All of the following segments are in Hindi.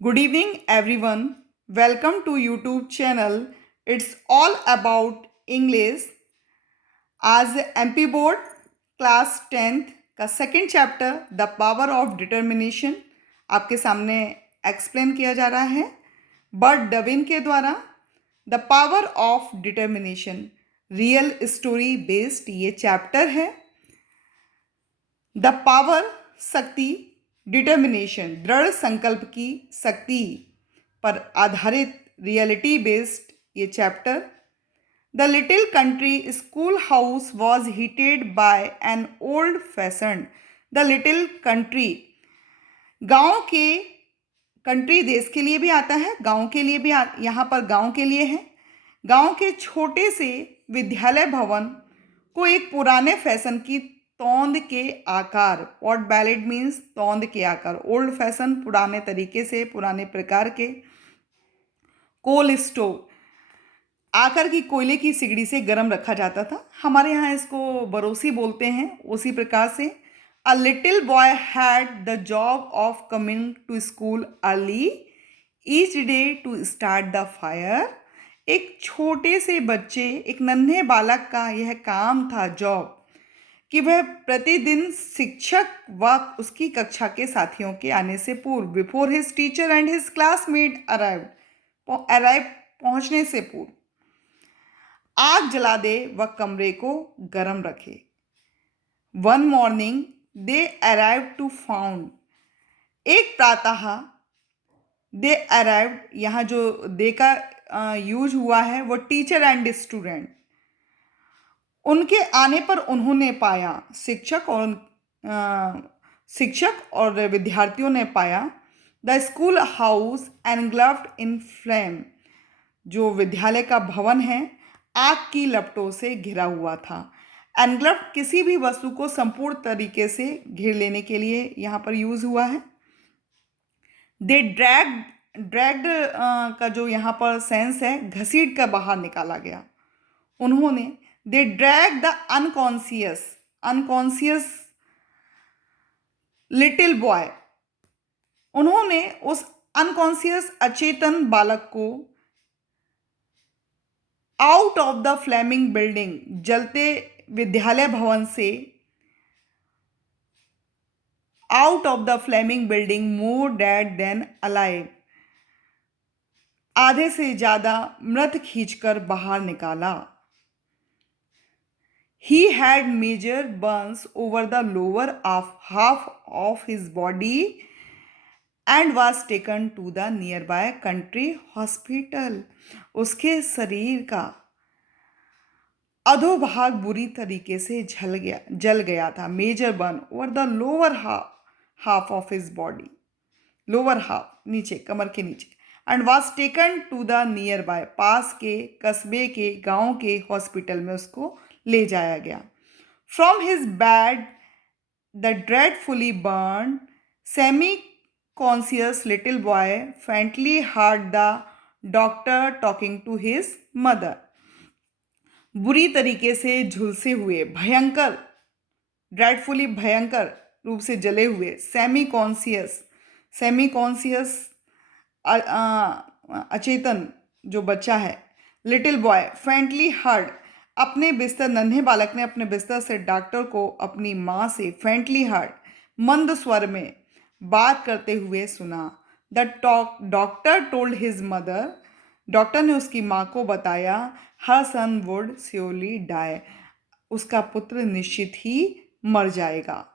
Good evening, everyone. Welcome to YouTube channel. It's all about English. आज एमपी बोर्ड क्लास 10th का second chapter the power of determination आपके सामने एक्सप्लेन किया जा रहा है बर्ट डविन के द्वारा। The power of determination real story based ये चैप्टर है। द पावर शक्ति, डिटर्मिनेशन दृढ़ संकल्प की शक्ति पर आधारित रियलिटी बेस्ड ये chapter. The little country school house was heated bye an old fashion. The little country, गांव के, कंट्री देश के लिए भी आता है, गांव के लिए भी यहाँ पर गांव के लिए है। गांव के छोटे से विद्यालय भवन को एक पुराने फैशन की तोंद के आकार, पॉट बैलेट मीन्स तोंद के आकार, ओल्ड फैशन पुराने तरीके से, पुराने प्रकार के, कोल स्टोव आकर की कोयले की सिगड़ी से गर्म रखा जाता था। हमारे यहाँ इसको बरोसी बोलते हैं। उसी प्रकार से a little boy had the job of coming to school early each day to start the fire. एक छोटे से बच्चे, एक नन्हे बालक का यह काम था, जॉब, कि वह प्रतिदिन शिक्षक व उसकी कक्षा के साथियों के आने से पूर्व, before his teacher and his classmate arrive पहुंचने से पूर्व आग जला दे व कमरे को गर्म रखे। One morning they arrive to found, एक प्रातः, दे अराइव, यहाँ जो दे का यूज हुआ है वो टीचर एंड स्टूडेंट, उनके आने पर उन्होंने पाया, शिक्षक और विद्यार्थियों ने पाया, the school house engulfed in flame, जो विद्यालय का भवन है आग की लपटों से घिरा हुआ था। एनग्लफ्ड किसी भी वस्तु को संपूर्ण तरीके से घेर लेने के लिए यहाँ पर यूज हुआ है। दे ड्रैग्ड का जो यहाँ पर सेंस है, घसीट कर बाहर निकाला गया। उन्होंने, they drag the unconscious little boy, उन्होंने उस अनकॉन्शियस अचेतन बालक को out of the flaming building, जलते विद्यालय भवन से, out of the flaming building, more dead than alive, आधे से ज्यादा मृत खींचकर बाहर निकाला। He had major burns over the lower half of his body and was taken to the nearby country hospital. उसके शरीर का अधोभाग बुरी तरीके से जल गया था। Major burn over the lower half of his body, lower half, नीचे, कमर के नीचे, and was taken to the nearby, पास के कस्बे के, गांव के हॉस्पिटल में उसको ले जाया गया। From his bed the dreadfully burn semi conscious little boy faintly heard the doctor talking to his mother, बुरी तरीके से झुलसे हुए, भयंकर, ड्रेडफुली भयंकर रूप से जले हुए, सेमी कॉन्शियस अचेतन जो बच्चा है, लिटिल बॉय फेंटली हर्ड, अपने बिस्तर, नन्हे बालक ने अपने बिस्तर से डॉक्टर को अपनी माँ से फेंटली हर्ड, मंद स्वर में बात करते हुए सुना। The doctor told his mother, doctor ने उसकी माँ को बताया, हर सन वुड श्योरली डाई, उसका पुत्र निश्चित ही मर जाएगा,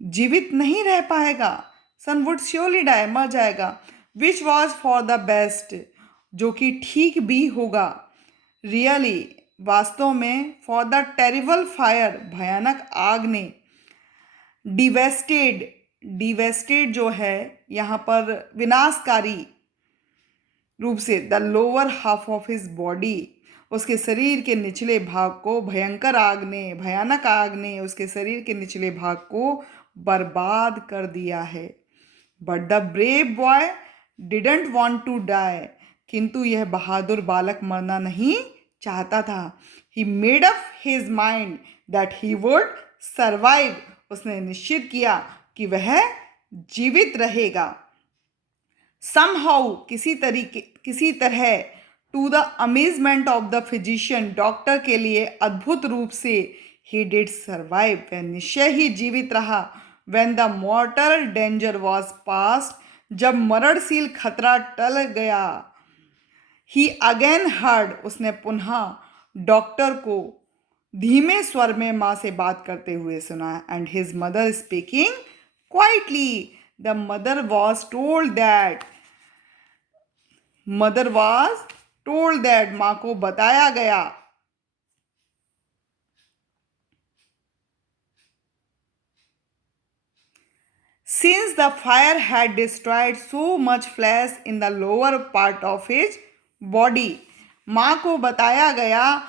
जीवित नहीं रह पाएगा। सन वुड श्योरली डाई, मर जाएगा। Which was for the best, जो कि ठीक भी होगा। रियली, वास्तव में, फॉर द टेरिबल फायर, भयानक आग ने, डिवेस्टेड जो है यहाँ पर विनाशकारी रूप से, the lower half of his body, उसके शरीर के निचले भाग को, भयानक आग ने उसके शरीर के निचले भाग को बर्बाद कर दिया है। But the brave boy didn't want to die, किंतु यह बहादुर बालक मरना नहीं चाहता था। He made up his mind that he would survive, उसने निश्चित किया कि वह जीवित रहेगा। समहाउ किसी तरह to the amazement of the physician, doctor के लिए अद्भुत रूप से ही डिड सर्वाइव, वह निश्चय ही जीवित रहा। When the मॉर्टल danger was past, जब मरणशील खतरा टल गया। ही अगेन हर्ड, उसने पुनः डॉक्टर को धीमे स्वर में माँ से बात करते हुए सुना। And his mother speaking quietly, the mother was told that, माँ को बताया गया। Since the fire had destroyed so much flesh in the lower part of his body, माँ को बताया गया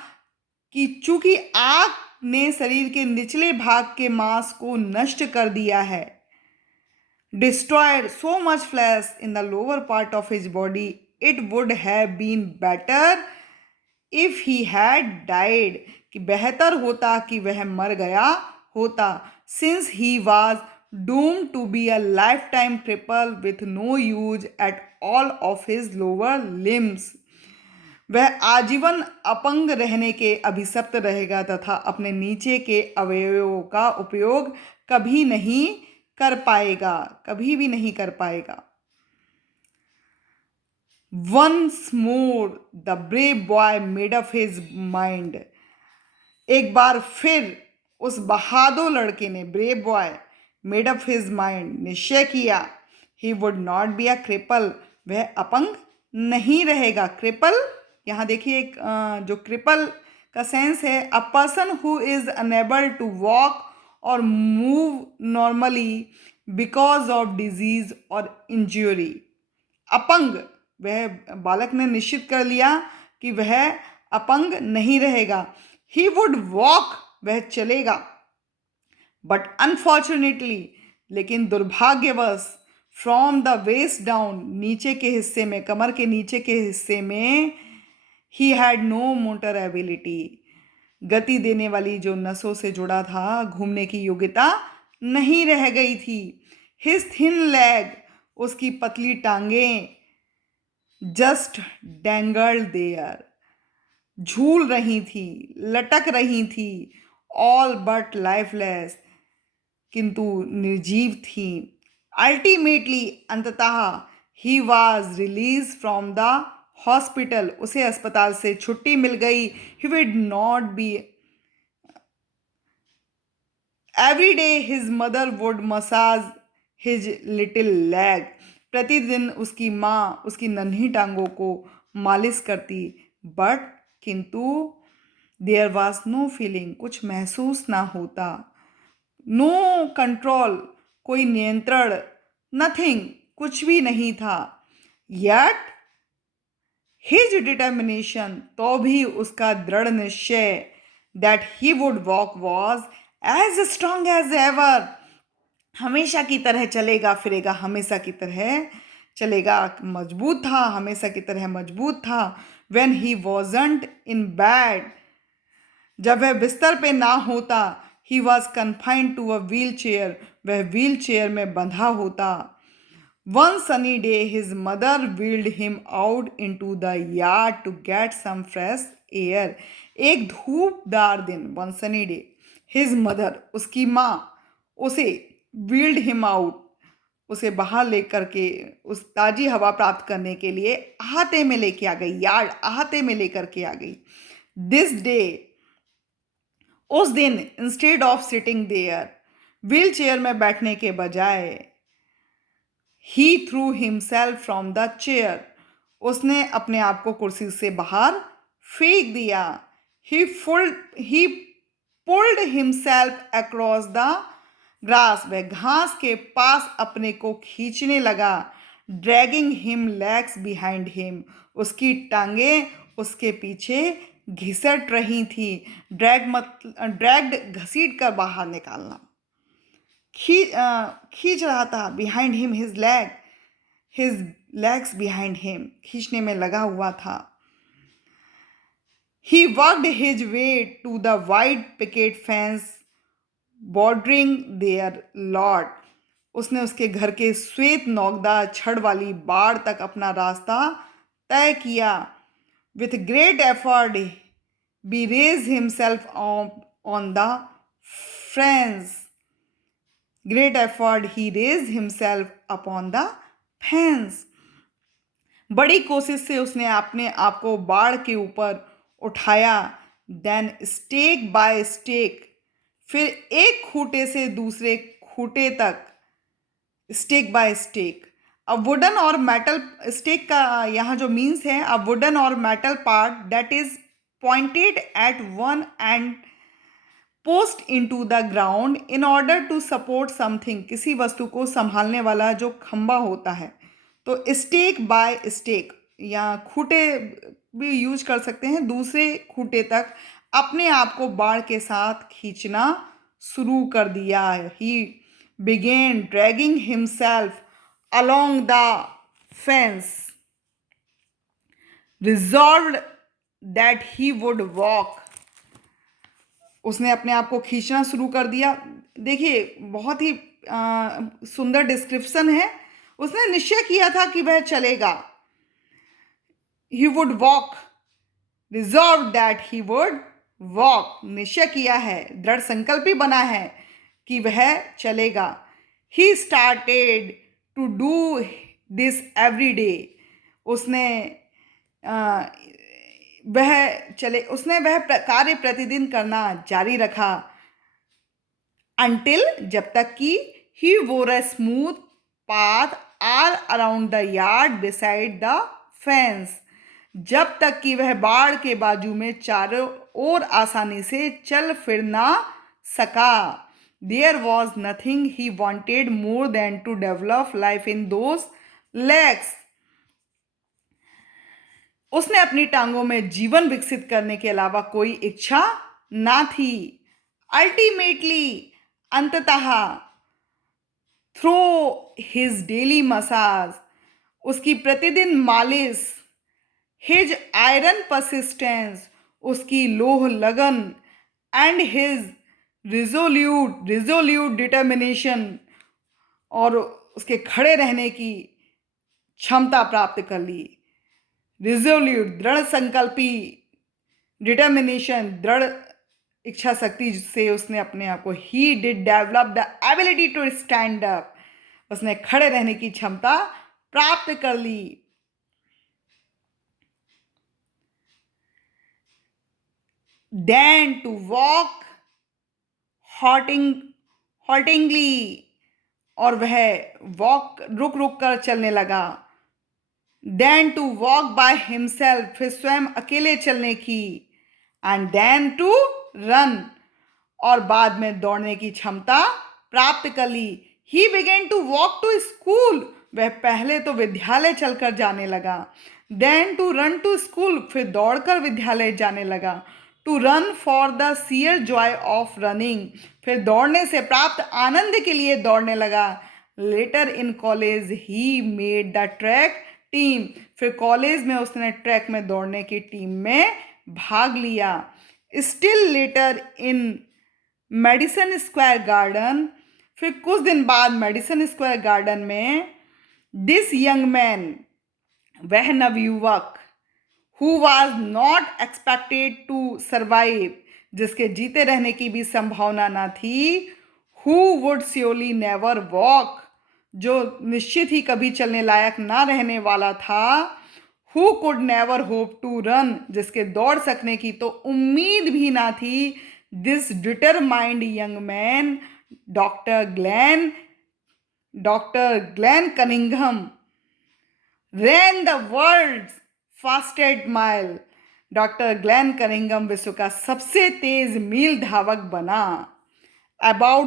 कि चूंकि आग ने शरीर के निचले भाग के मांस को नष्ट कर दिया है। Destroyed so much flesh in the lower part of his body, it would have been better if he had died, कि बेहतर होता कि वह मर गया होता। Since he was doomed to be a lifetime cripple with no use at all of his lower limbs, वह आजीवन अपंग रहने के अभिशप्त रहेगा तथा अपने नीचे के अवयवों का उपयोग कभी नहीं कर पाएगा, कभी भी नहीं कर पाएगा। Once more the brave boy made up his mind, एक बार फिर उस बहादुर लड़के ने, brave boy, made up his mind, निश्चय किया, he would not be a cripple, वह अपंग नहीं रहेगा। क्रिपल, यहाँ देखिए एक जो क्रिपल का सेंस है, a person who is unable to walk और move normally because of disease और इंजरी। अपंग, वह बालक ने निश्चित कर लिया कि वह अपंग नहीं रहेगा। ही वुड वॉक, वह चलेगा। बट अनफॉर्चुनेटली, लेकिन दुर्भाग्यवश, फ्रॉम द वेस्ट डाउन, नीचे के हिस्से में, कमर के नीचे के हिस्से में, he had no motor ability, गति देने वाली जो नसों से जुड़ा था, घूमने की योग्यता नहीं रह गई थी। हिज थिन लेग, उसकी पतली टांगें, जस्ट डैंगल्ड देयर, झूल रही थी, लटक रही थी, ऑल बट लाइफलेस, किंतु निर्जीव थी। अल्टीमेटली, अंततः, he was release from the hospital, उसे अस्पताल से छुट्टी मिल गई। He would not be, every day his mother would massage his little leg, प्रतिदिन उसकी माँ उसकी नन्ही टांगों को मालिश करती। बट, किंतु, देयर वॉज नो फीलिंग, कुछ महसूस ना होता। नो कंट्रोल, कोई नियंत्रण, नथिंग, कुछ भी नहीं था। यट हिज डिटर्मिनेशन, तो भी उसका दृढ़ निश्चय, that he would walk was as strong as ever, हमेशा की तरह चलेगा फिरेगा, हमेशा की तरह चलेगा, मजबूत था, हमेशा की तरह मजबूत था। When he wasn't in bed, जब वह बिस्तर पे ना होता, he was confined to a wheelchair, वह व्हील चेयर में बंधा होता। One sunny day his mother wheeled him out into the yard to get some fresh air, एक धूपदार दिन, one sunny day, his mother, उसकी माँ, उसे व्हील्ड हिम आउट, उसे बाहर लेकर के उस ताज़ी हवा प्राप्त करने के लिए अहाते में लेके आ गई, यार्ड अहाते में लेकर के आ गई। दिस डे, उस दिन, instead of sitting there, wheelchair में बैठने के बजाय, he threw himself from the chair, उसने अपने आप को कुर्सी से बाहर फेंक दिया। He pulled himself across the grass, वह घास के पास अपने को खींचने लगा। Dragging him legs behind him, उसकी टांगें उसके पीछे घिसट रही थी। ड्रैग्ड, घसीट कर बाहर निकालना, खींच रहा था। Behind him, his legs behind him, खींचने में लगा हुआ था। He worked his way to the wide picket fence bordering their lot, उसने उसके घर के श्वेत नौगदा छड़ वाली बाड़ तक अपना रास्ता तय किया। With great effort be raise himself on the fence. Great effort he raise himself upon the fence. बड़ी कोशिश से उसने अपने आप को बाड़ के ऊपर उठाया। देन स्टेक बाय स्टेक, फिर एक खूंटे से दूसरे खूंटे तक, stake by stake. A wooden or metal, stake का यहाँ जो मीन्स है, a wooden or metal part that is pointed at one end post into the ground in order to support something. किसी वस्तु को संभालने वाला जो खंबा होता है। तो स्टेक बाय स्टेक या खूंटे भी यूज कर सकते हैं, दूसरे खूंटे तक अपने आप को बाड़ के साथ खींचना शुरू कर दिया। ही begin dragging himself along the fence, resolved that he would walk। उसने अपने आप को खींचना शुरू कर दिया। देखिए बहुत ही सुंदर डिस्क्रिप्शन है। उसने निश्चय किया था कि वह चलेगा। he would walk, resolved that he would walk, निश्चय किया है, दृढ़ संकल्पी बना है कि वह चलेगा। he started to do this every day, उसने वह कार्य प्रतिदिन करना जारी रखा। until, जब तक कि he wore a smooth path all around the yard beside the fence, जब तक कि वह बाड़ के बाजू में चारों ओर आसानी से चल फिर ना सका। There was nothing he wanted more than to develop life in those legs, उसने अपनी टांगों में जीवन विकसित करने के अलावा कोई इच्छा ना थी। अल्टीमेटली, अंततः, थ्रू हिज डेली मसाज, उसकी प्रतिदिन मालिश, हिज आयरन परसिस्टेंस, उसकी लोह लगन, एंड हिज रिजोल्यूट डिटर्मिनेशन, और उसके खड़े रहने की क्षमता प्राप्त कर ली। रिजोल्यूट, दृढ़ संकल्पी, डिटर्मिनेशन, दृढ़ इच्छा शक्ति से उसने अपने आप को, he did develop the ability to stand up, उसने खड़े रहने की क्षमता प्राप्त कर ली। देन टू वॉक हॉल्टिंगली, और वह वॉक रुक रुक कर चलने लगा। Then to walk by himself, फिर स्वयं अकेले चलने की। एंड देन टू रन, और बाद में दौड़ने की क्षमता प्राप्त कर ली। He began to walk to school, वह पहले तो विद्यालय चलकर जाने लगा। Then to run to school, फिर दौड़कर विद्यालय जाने लगा। To run for the sheer joy of running, फिर दौड़ने से प्राप्त आनंद के लिए दौड़ने लगा। Later in college he made the track team, फिर कॉलेज में उसने ट्रैक में दौड़ने की टीम में भाग लिया। Still later in Madison Square Garden, फिर कुछ दिन बाद मेडिसन स्क्वायर गार्डन में, दिस यंग मैन, वह नवयुवक, who was not expected to survive, जिसके जीते रहने की भी संभावना ना थी, who would surely never walk, जो निश्चित ही कभी चलने लायक ना रहने वाला था, who could never hope to run, जिसके दौड़ सकने की तो उम्मीद भी ना थी, this determined young man, doctor Glenn Cunningham, ran the world's fastest mile, doctor Glenn Cunningham विश्व का सबसे तेज मील धावक बना। अबाउट